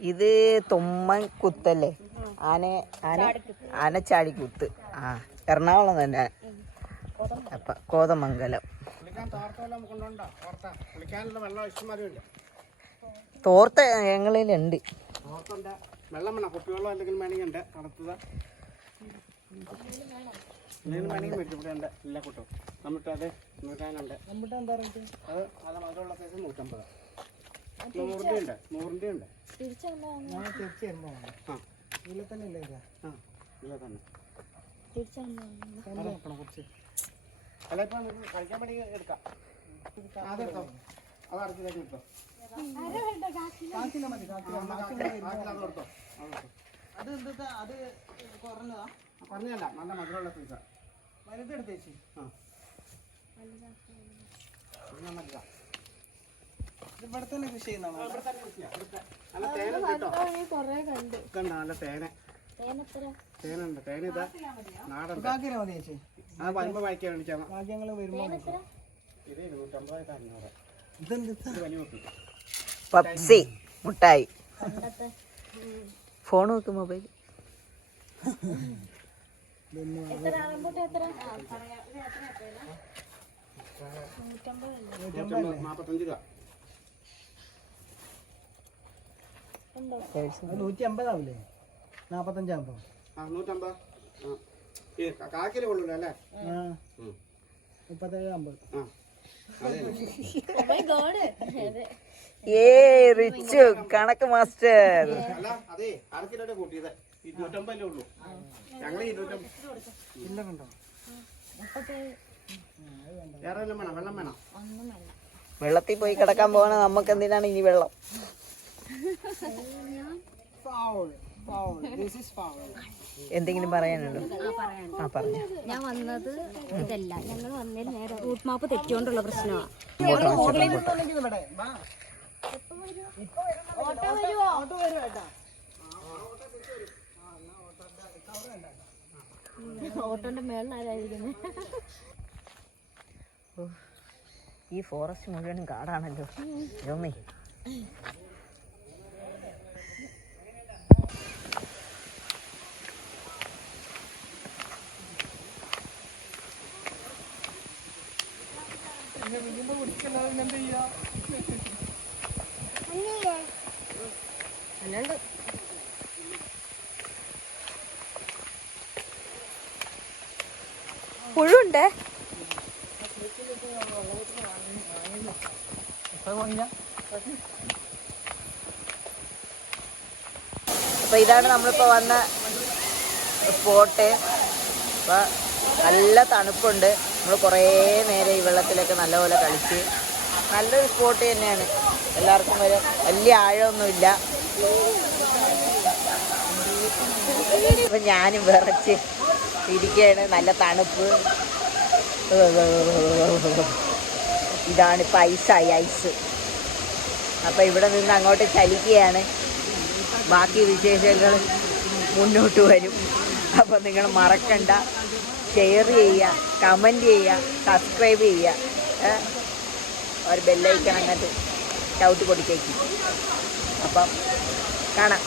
ഇത് തുമ്മൻ കുത്തല്ലേ? ആന ആന ആനച്ചാടി കുത്ത്. ആ എറണാകുളം തന്നെ. അപ്പൊ കോതമംഗലം. തോർത്ത ഞങ്ങളിലുണ്ട്. നമ്മുടെ വെള്ളം ഉണ്ട് തണുത്തത് എന്തെങ്കിലും നമ്മിട്ട് അത് നൂറ്റാനുണ്ട് നമ്മുടെ എന്താ റേറ്റ് അത് അത് മധുരമുള്ള സൈസ് നൂറ്റമ്പത് നൂറിന്റെ ഉണ്ട് നൂറിന്റെ ഉണ്ട് ഞാൻ തിരിച്ചു വരുമ്പോ ആ. ഇതിൽ തന്നെ ഇല്ല ഇത്? ആ ഇല്ല തന്നെ കല്ല് നോക്കണം കുറച്ച്. അല്ല ഇപ്പം നിങ്ങൾക്ക് കഴിക്കാൻ വേണ്ടി എടുക്കാം. അതെടുത്തോ അത് അടച്ചിലേക്ക് എടുത്തോ കാക്കില മതി കാക്കില അത് എടുത്തോ അത് എടുത്തോ അത് എന്താ അത് കുറഞ്ഞതാ? പറഞ്ഞല്ല നല്ല മധുരമുള്ള സൈസാ വലുത് എടുത്തേച്ചി ആ. ഇത്. ഇവിടെ തന്നെ കൃഷി. ഇവിടുത്തെ നല്ല തേന? തേനുണ്ട് തേന ഇതാ. നാടൻ ആ വരുമ്പോ വായിക്കാൻ വേണ്ടിച്ചാ ഭാഗ്യങ്ങൾ വരുമ്പോ നോക്കാം. ഇത് ഇരുന്നൂറ്റമ്പതായിട്ട് അഞ്ഞൂറ്. പപ്സി മുട്ടായി. ഫോൺ നോക്ക് മൊബൈൽ. നൂറ്റമ്പത് നാൽപ്പത്തഞ്ച് രൂപ അത് നൂറ്റി അമ്പതാവില്ലേ നാപ്പത്തഞ്ചാകുമ്പോ കാക്കിൽ കൊള്ളൂല അല്ലേ. മുപ്പത്തേഴ് അമ്പത് ഏ റിച്ചു കണക്ക് മാസ്റ്റർ. വെള്ളത്തിൽ പോയി കിടക്കാൻ പോകണ നമുക്ക് എന്തിനാണ് ഇനി വെള്ളം? എന്തെങ്കിലും പറയാനുണ്ടോ? ആ പറഞ്ഞു. ഞാൻ വന്നത് ഇതല്ല. ഞങ്ങൾ വന്നതിൽ നേരെ റൂട്ട് മാപ്പ് തെറ്റിയോണ്ടുള്ള പ്രശ്നമാണ് ഓട്ടോന്റെ വാ ഓട്ടോ ഫോറസ്റ്റ് ഓട്ടോ കാടാണല്ലോ. ഏട്ടാ അല്ലാണ്ട്. പുഴുണ്ടേ? അപ്പൊ ഇതാണ് നമ്മളിപ്പോ വന്ന സ്പോട്ട്. അപ്പൊ നല്ല തണുപ്പുണ്ട്. നമ്മൾ കുറേ നേരം ഈ വെള്ളത്തിലൊക്കെ നല്ലപോലെ കളിച്ച് നല്ലൊരു സ്പോട്ട് തന്നെയാണ്. എല്ലാവർക്കും വരെ വലിയ ആഴമൊന്നുമില്ല. അപ്പൊ ഞാനും വിറച്ച് ഇരിക്കുകയാണ് നല്ല തണുപ്പ്. ഇതാണ് ഇപ്പം ഐസായി ഐസ് അപ്പം ഇവിടെ നിന്ന് അങ്ങോട്ട് ചലിക്കുകയാണ്. ബാക്കി വിശേഷങ്ങൾ മുന്നോട്ട് വരും. അപ്പം നിങ്ങൾ മറക്കണ്ട. ഷെയർ ചെയ്യുക കമന്റ് ചെയ്യുക സബ്സ്ക്രൈബ് ചെയ്യുക? ഒരു ബെല്ലൈക്കൺ അങ്ങോട്ട് ചവിട്ടി കൊടുക്കേക്ക് അപ്പം കാണാം.